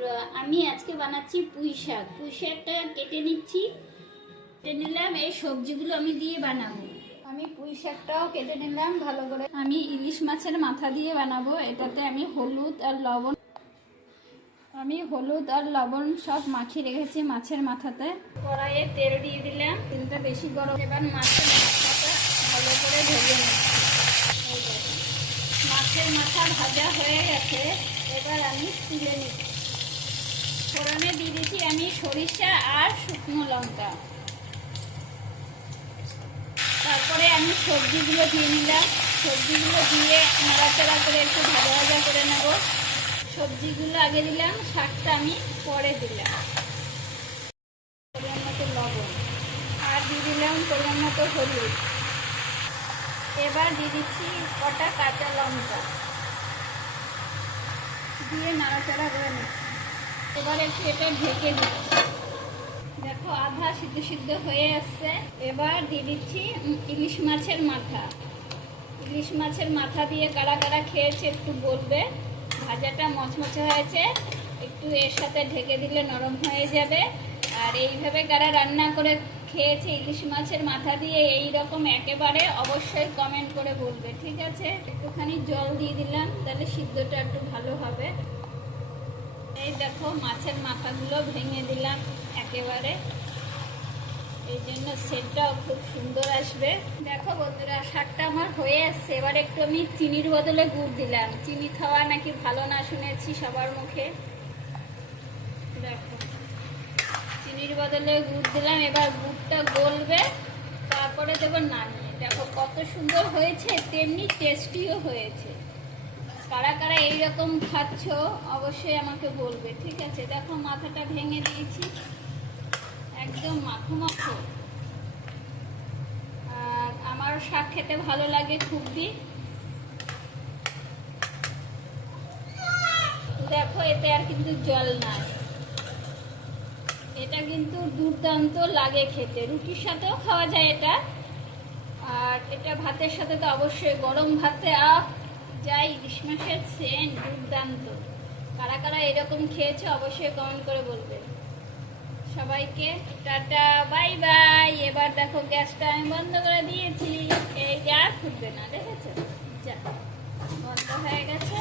বন্ধুরা, আমি আজকে বানাচ্ছি পুঁই শাক। পুঁই শাকটা কেটে নিচ্ছি। কেটে নিলাম, এই সবজিগুলো আমি দিয়ে বানাবো। আমি পুঁই শাকটাও কেটে নিলাম ভালো করে। আমি ইলিশ মাছের মাথা দিয়ে বানাবো। এটাতে আমি হলুদ আর লবণ সব মাখিয়ে রেখেছি মাছের মাথাতে। কড়াইয়ে তেল দিয়ে দিলাম, তেলটা বেশি গরম। এবার মাছের মাথাটা ভালো করে ভেজে নিচ্ছি। মাছের মাথা ভাজা হয়ে গেছে, এবার আমি তুলে নিচ্ছি। ফোড়নে দিয়ে দিচ্ছি আমি সরিষা আর শুকনো লঙ্কা। তারপরে আমি সবজিগুলো দিয়ে নিলাম। সবজিগুলো দিয়ে নাড়াচাড়া করে একটু ভাজা ভাজা করে নেব। সবজিগুলো আগে দিলাম, শাকটা আমি পরে দিলাম। পরিমাণ মতো লবণ আর দিয়ে দিলাম পরিমাণ মতো হলুদ। এবার দিয়ে দিচ্ছি কটা কাঁচা লঙ্কা দিয়ে নাড়াচাড়া করে নিচ্ছি। এবার একটু এটা ঢেকে দিচ্ছি। দেখো আধা সিদ্ধ হয়ে আসছে। এবার দিয়ে দিচ্ছি ইলিশ মাছের মাথা। ইলিশ মাছের মাথা দিয়ে কারা কারা খেয়েছে একটু বলবে। ভাজাটা মচমচে হয়েছে, একটু এর সাথে ঢেকে দিলে নরম হয়ে যাবে। আর এইভাবে কারা রান্না করে খেয়েছে ইলিশ মাছের মাথা দিয়ে এই রকম একেবারে অবশ্যই কমেন্ট করে বলবে, ঠিক আছে? একটুখানি জল দিয়ে দিলাম, তাহলে সিদ্ধটা একটু ভালো হবে। এই দেখো মাছের মাথাগুলো ভেঙে দিলাম একেবারে, এই জন্য সেটটাও খুব সুন্দর আসবে। দেখো বন্ধুরা, শাকটা আমার হয়ে আসছে। এবার একটু আমি চিনির বদলে গুড় দিলাম। চিনি খাওয়া নাকি ভালো না শুনেছি সবার মুখে। দেখো চিনির বদলে গুড় দিলাম। এবার গুড়টা গলবে, তারপরে দেবো নামিয়ে। দেখো কত সুন্দর হয়েছে, তেমনি টেস্টিও হয়েছে। কারা কারা এইরকম খাচ্ছ অবশ্যই আমাকে বলবে, ঠিক আছে? দেখো মাথাটা ভেঙে দিয়েছি, একদম মাখো মাখো। আর আমার শাক খেতে ভালো লাগে খুবই। দেখো এতে আর কিন্তু জল নাই। এটা কিন্তু দুর্দান্ত লাগে খেতে, রুটির সাথেও খাওয়া যায় এটা। আর এটা ভাতের সাথে তো অবশ্যই, গরম ভাতে যাই ইলিশ মাছের সেন্ট দুর্দান্ত। কারা কারা এরকম খেয়েছে অবশ্যই কমেন্ট করে বলবে। সবাইকে টাটা, বাই বাই। এবার দেখো গ্যাসটা আমি বন্ধ করে দিয়েছি। এই গ্যাস ফুটবে না, দেখেছো? যা বন্ধ হয়ে গেছে।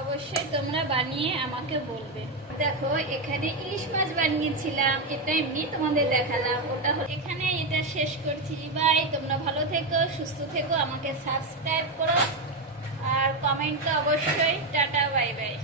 অবশ্যই তোমরা বানিয়ে আমাকে বলবে। দেখো এখানে ইলিশ মাছ বানিয়েছিলাম, এটা এমনি তোমাদের দেখালাম। ওটা এখানে এটা শেষ করছি। বাই, তোমরা ভালো থেকো, সুস্থ থেকো, আমাকে সাবস্ক্রাইব করো আর কমেন্টে অবশ্যই টাটা, বাই বাই।